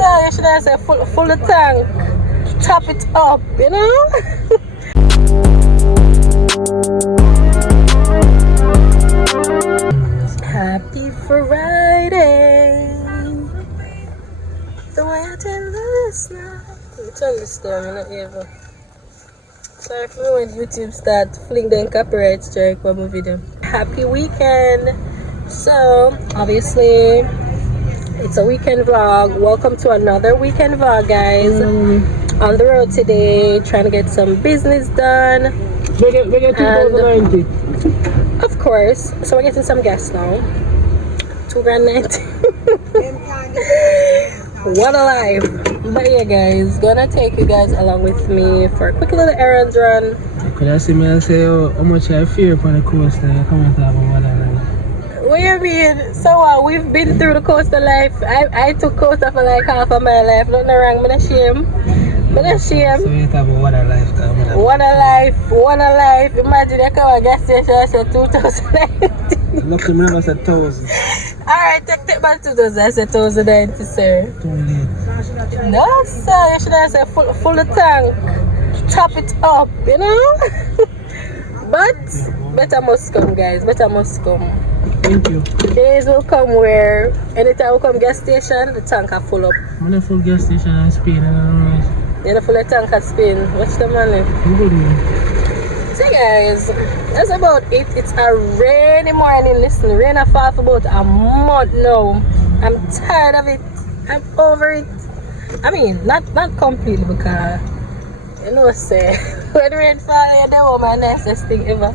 sir, you should have said full the tank. Top it up, you know? Happy Friday. The way I did last night. Let me turn this down, I'm not able. Sorry for me when YouTube start fling them copyright strike for my video. Happy weekend. So obviously it's a weekend vlog. Welcome to another weekend vlog, guys. On the road today, trying to get some business done. And of course, so we're getting some gas now. $2,090. What a life. But yeah, guys, gonna take you guys along with me for a quick little errand run. Could I see me and say how much I fear for the coaster? I come and talk about that. What do you mean? So we've been through the coaster life. I took coaster for like half of my life. Nothing wrong, I'm not ashamed. I'm not ashamed. So you talk about what a life. What a life, what a life. Imagine I come to a gas station I said 2019. Luckily, I never said 1,000. Alright, take back 2000. I said 2090, sir. Too late. No, sir, you should have said full the tank. Top it up, you know? But better must come, guys. Better must come. Thank you. Days will come where anytime we come gas station, the tank are full up. I'm at full gas station and Spain and I don't know. Then the full tank at Spain. Watch the money. I'm good, man. So guys, that's about it. It's a rainy morning. Listen, rain has fallen for about a month now. I'm tired of it. I'm over it. I mean, not completely, because you know, say when rain falls, they were my nicest thing ever.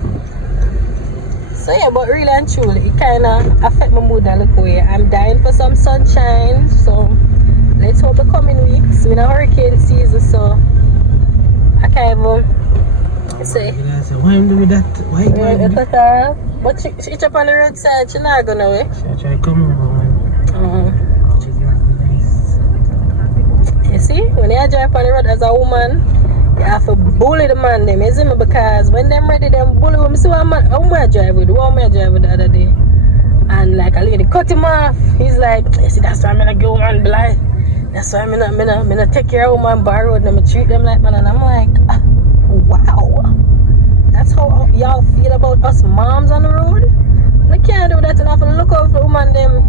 So yeah, but really and truly, it kind of affect my mood a little way. I'm dying for some sunshine, so let's hope the coming weeks. We're in a hurricane season, so I can't even say. Why am I doing that? Why? But she up on the roadside, she's not gonna away. She try to come over, man. She's not nice. You see, when you drive on the road as a woman, you have to bully the man them, you see me? Because when them ready, them bully them. See what a woman drive with, the other day. And like a lady cut him off. He's like, you see, that's why I'm gonna go man blind. That's why I'm gonna take care of woman bar road and I'm treat them like man. And I'm like, wow. That's how y'all feel about us moms on the road? We can't do that enough to look out for woman them.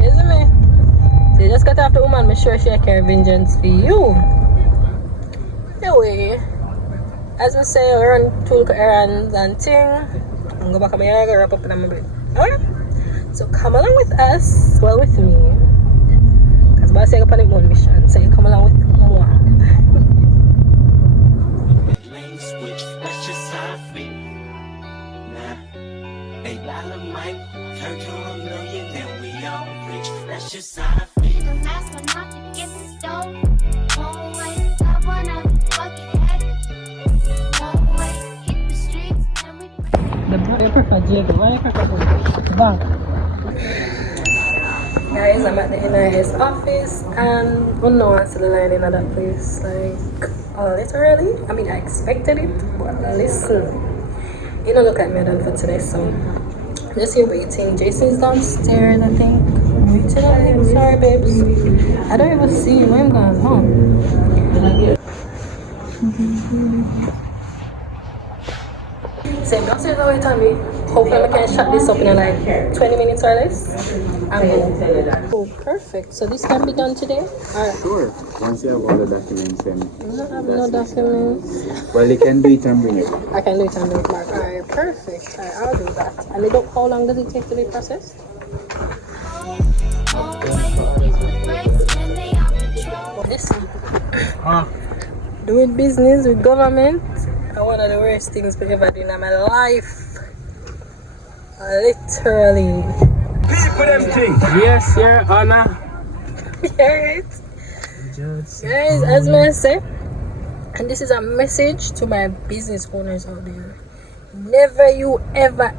You see me? So you just got after woman, make sure she carry vengeance for you. Anyway, as I say, I run two errands and thing. I'm go back to my yard, wrap up in my bed. Alright? So come along with us, well with me. Because I say I got one mission, so you come along with more. Guys, I'm at the NIS office and no one's still line in at that place. Like, literally, I mean, I expected it, but listen, you know, look at me, I'm done for today, so I'm just here waiting. Jason's downstairs, I think. Waiting, I think. Sorry, babes. I don't even see him. Where I'm going home. Same, don't say no wait on me. Hopefully I can shut this up in like 20 minutes or less. Oh, perfect. So this can be done today? Alright. Sure. Once you have all the documents and... I don't have no documents. Well, you can do it and bring it. I can do it and bring it back. Alright, perfect. Alright, I'll do that. And how long does it take to be processed? Listen. Doing business with government are one of the worst things I've ever done in my life. Literally. People them things. Yes, your honor. Right? Guys, as I say, and this is a message to my business owners out there. Never you ever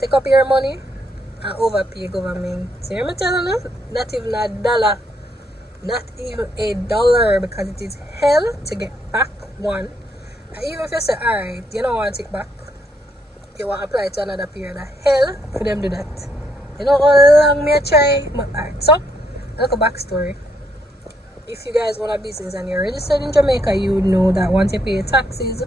take up your money and overpay government. So you're telling you, not even $1. Not even $1, because it is hell to get back one. And even if you say, alright, you don't want to take back, you want to apply to another period of hell for them do that. You know how long me I try? Alright, so a little backstory. If you guys own a business and you're registered in Jamaica, you would know that once you pay your taxes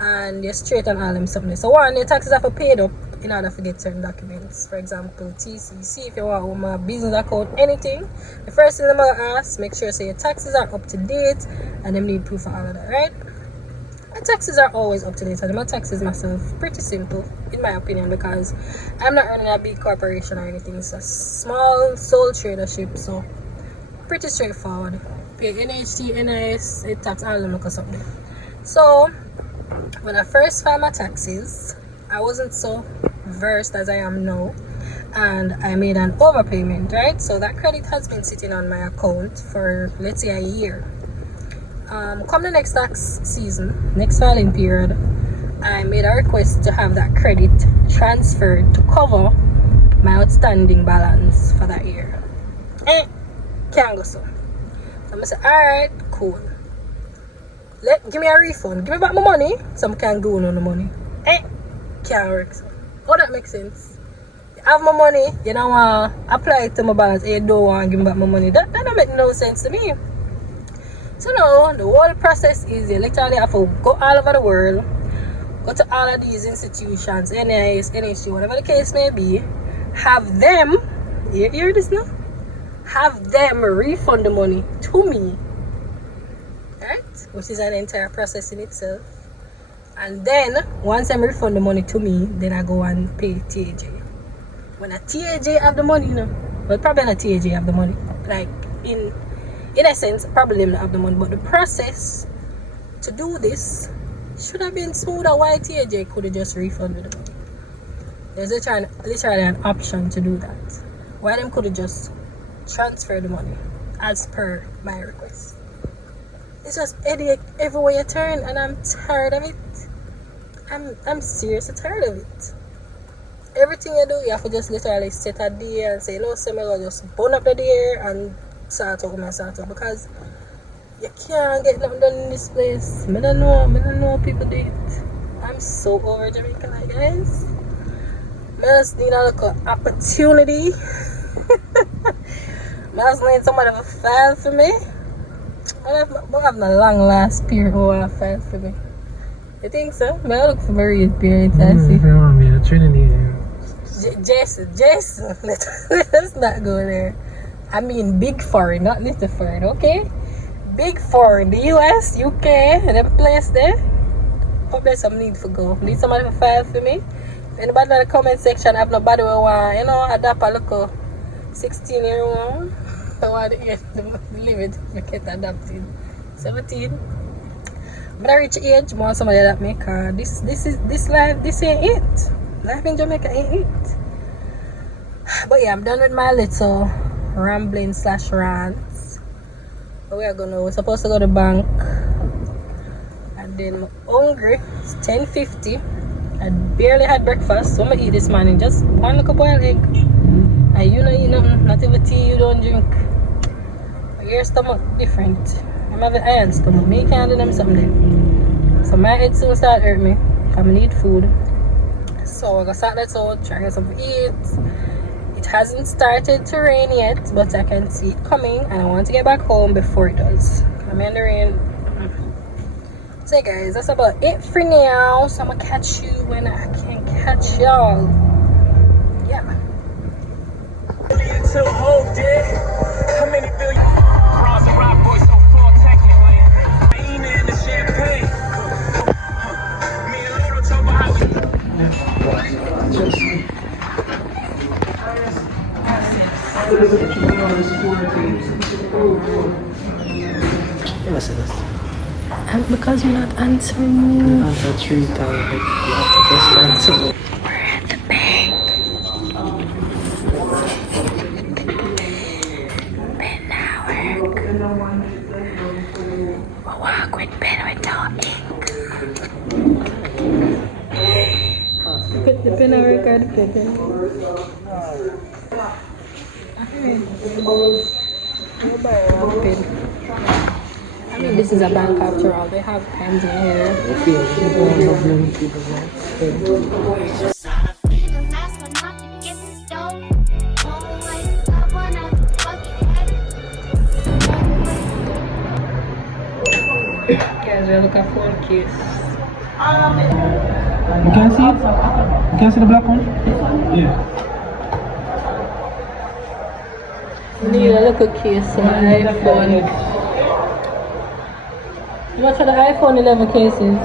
and you're straight on all them something. So one, your taxes have to paid up in order to get certain documents. For example, TCC, if you want to own a business account, anything, the first thing I'm going to ask, make sure so your taxes are up to date and them need proof of all of that, right? My taxes are always up to date, and my taxes myself pretty simple in my opinion, because I'm not running a big corporation or anything. It's a small sole tradership, so pretty straightforward. Pay NHT, NIS, it tax all of them look something. So when I first filed my taxes, I wasn't so versed as I am now, and I made an overpayment, right? So that credit has been sitting on my account for, let's say, a year. Come the next tax season, next filing period, I made a request to have that credit transferred to cover my outstanding balance for that year. Can't go so. So I'm gonna say, alright, cool. Give me a refund. Give me back my money so I can go on the money. Can't work so. Oh, that makes sense. You have my money, you don't want to apply it to my balance, and you don't want to give me back my money. That don't make no sense to me. So now, the whole process is you literally have to go all over the world, go to all of these institutions, NIS, NHG, whatever the case may be, have them, you hear this now? Have them refund the money to me, right? Which is an entire process in itself. And then, once I refund the money to me, then I go and pay TAJ. When a TAJ have the money, you know, well, probably not TAJ have the money, like, in essence, probably they don't have the money, but the process to do this should have been smoother. Why TAJ could have just refunded the money? There's literally an option to do that. Why them could have just transferred the money as per my request? It's just headache everywhere you turn, and I'm tired of it. I'm seriously tired of it. Everything you do, you have to just literally set a day and say, no, so I'll just burn up the day and sort out because you can't get nothing done in this place. I don't know people do it. I'm so over Jamaica, like, guys. I just need a little opportunity. I just need somebody to file for me. I have a long last period who will file for me. You think so? I look for very period. I see. I want me a Trinity. Jason, let's not go there. I mean big foreign, not little foreign, okay? Big foreign, the US, UK, them place there. Hope there's some need for go. Need somebody to file for me. If anybody in the comment section have nobody who want, adapt a local 16-year-old. I want to live it, make it adapted. 17. But I reach age, more somebody that me, cause this life, this ain't it. Life in Jamaica ain't it. But yeah, I'm done with my little rambling / rants. But we're supposed to go to the bank. And then I'm hungry. It's 10:50. I barely had breakfast, so I'm gonna eat this morning. Just one little boiled egg. And you don't eat nothing, not even tea, you don't drink. Your stomach different. I'm having iron stomach. Me can't do them something. So my head soon start hurt me. I need food. So I'm gonna start that out, try to get something to eat. It hasn't started to rain yet, but I can see it coming, and I want to get back home before it does. I'm in the rain. So guys, that's about it for now. So I'm gonna catch you when I can catch y'all. Yeah. Until whole day, how many billion? Bronze and rock boys so full technically. Lean in the champagne. Me and Loro talk about how we. And because you're not answering me. Answer 3 times. You have to just answer. We're at the bank. Ben now work. We'll walk with Ben without ink. Put the pen on record, the pen. I mean, this is a bank after all. They have pens in here. I look at phone case. You can see it? You can see the black one? Yeah. Need a little case for my iPhone. How much are the iPhone 11 cases?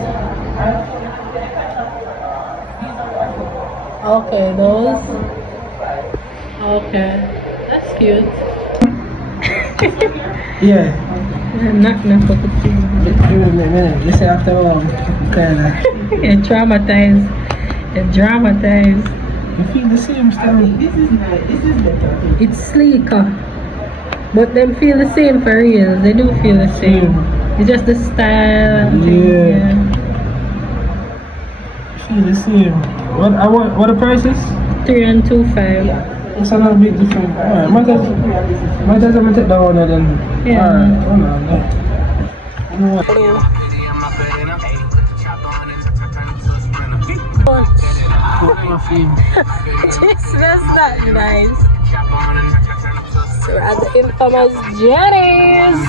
Okay, those. Okay, that's cute. Yeah. Not enough of the thing. You say after all, kind of. You're traumatized. You're dramatized. You feel the same still. This is nice. This is better. It's sleeker. But them feel the same for real. They do feel the same. It's just the style. And thing, Yeah. Feel the same. What the price is? 3 and 2.5. It's a little bit different. Alright, might as well take that one and then. Yeah. Alright, hold on. You know what? This smells not nice. So we're at the infamous Jenny's.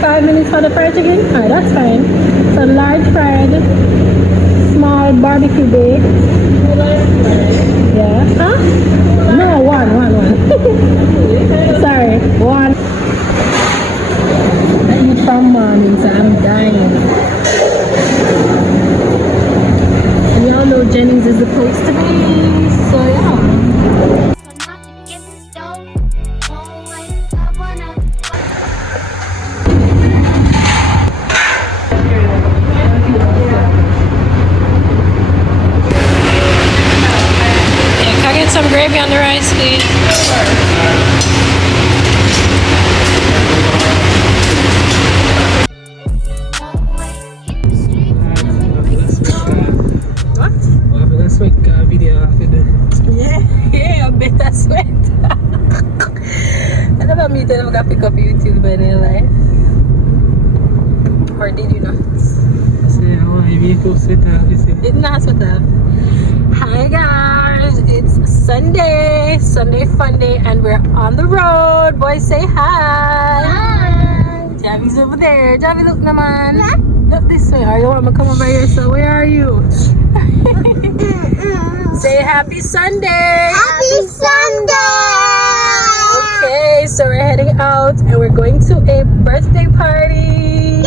5 minutes for the fried chicken? Alright, that's fine. So large fried, small barbecue bake. Yeah. Huh? No, one. Sorry, one. I eat from morning, so I'm dying. And y'all know Jenny's is supposed to be, so yeah. Can I get some gravy on the rice, please? What? Let's make a video after that. Yeah, I bet I sweat. I never meet them, I got pick up YouTube in their life. Or did you not? Say, I want to be close to it. Did not sweat up. Hi guys, it's Sunday fun day, and we're on the road. Boys, say hi. Hi. Javi's over there. Javi, look naman. Look this way. Are you want me to come over here? So where are you? Say happy Sunday. Happy Sunday. Okay, so we're heading out and we're going to a birthday party.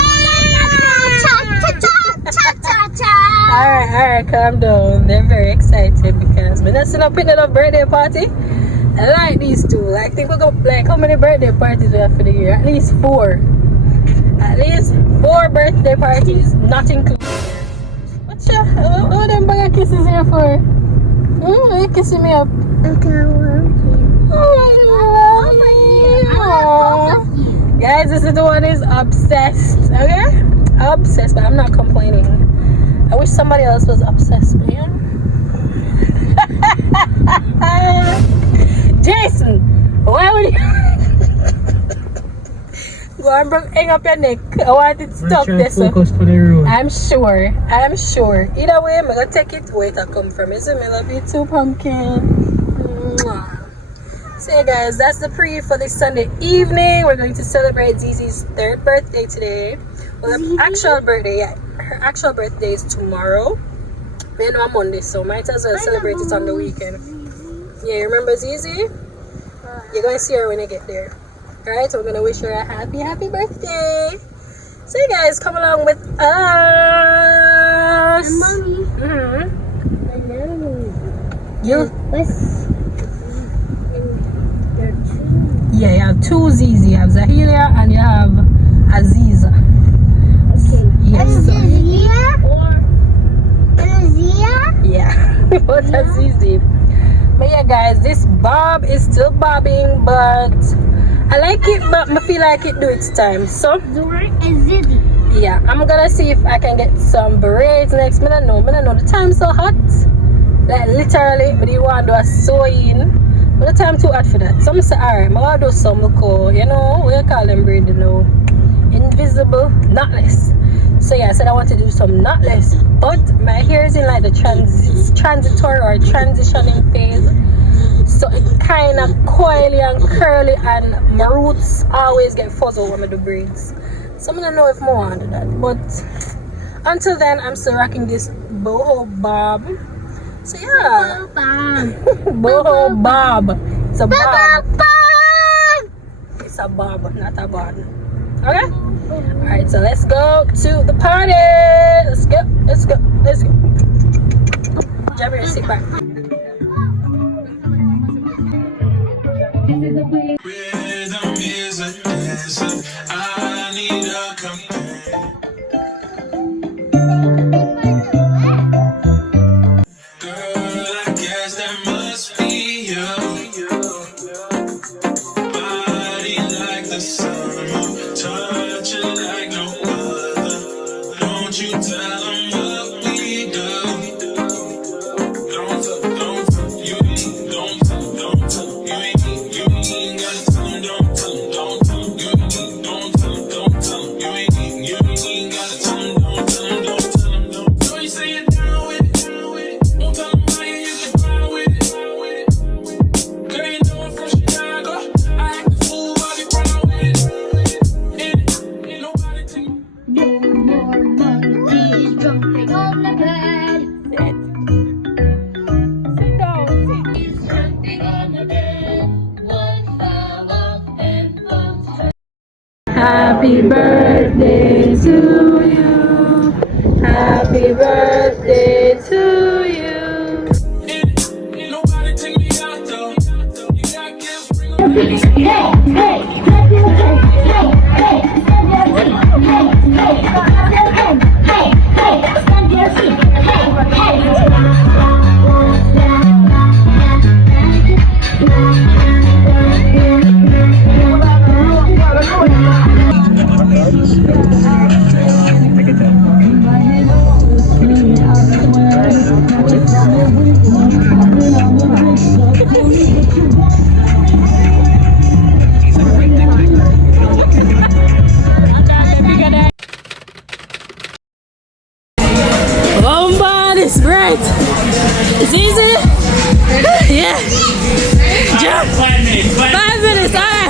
Alright, calm down. They're very excited because we're not still up in a birthday party. I like these two. I think we're going like how many birthday parties we have for the year? At least 4. At least 4 birthday parties, not included. What's your what them bag of kisses here for? Why you kissing me up? Oh, guys, this is the one who's obsessed. Okay? Obsessed, but I'm not complaining. I wish somebody else was obsessed, but yeah. Jason, why would you go and hang up your neck? I want it stuck there. Focus for the road. I'm sure. Either way, I'm gonna take it where it come from. Is it me love you too, pumpkin? Mwah. So yeah, guys, that's the pre for this Sunday evening. We're going to celebrate Zizi's 3rd birthday today. Well, her actual birthday, yeah. Her actual birthday is tomorrow. We know on Monday, so might as well celebrate it on the weekend. Yeah, remember Zizi? You're going to see her when you get there. Alright, so we're going to wish her a happy birthday. So you guys, come along with us. Mommy. You? There are 2. Yeah, you have 2 Zizi. You have Zahiria and you have Aziza. Okay. Yes. Azizia or Azizia? Yeah, what Azizi. But yeah, guys, this bob is still bobbing, but I like it, but I feel like it do its time. So Zora Azizia. yeah, I'm gonna see if I can get some braids next. I don't know the time's so hot. Like literally, but you want to do a sewing. But the time too hot for that. Some say alright, I want to do some look, you know, what you call them braid, you know, invisible, knotless. So yeah, I said I want to do some knotless, but my hair is in like the transitory or transitioning phase. So it kind kind of coily and curly, and my roots always get fuzzled when I do braids. So I don't know if I want to do that. But until then, I'm still rocking this boho bob. So yeah. Boho bob. It's a bob. It's a bob, not a bob. Okay? Alright, so let's go to the party. Let's go. Let's go. Let's go. Jump here, sit back. Rhythm is a dancer. I need a companion. Girl, I guess that must be you. Body like the summer, touch it like no other. Don't you tell them what we do. Don't tell, you ain't, don't tell, you ain't gotta tell them, don't tell, you ain't, don't tell, you ain't gotta tell them, don't tell them. So you say you're down with it, don't tell them how you can fly with it. Girl, you know I'm from Chicago, I act the fool while you run with it. Ain't nobody take No more monkeys jumping on the bed. Sit down. Jumping on the bed. One fell off and bumped her. Happy birthday to you. Happy birthday to you. ain't nobody take me out though. You got gifts, bring them. Oh man, it's great. It's easy. Yeah. Jump. 5 minutes. 5 minutes. All right.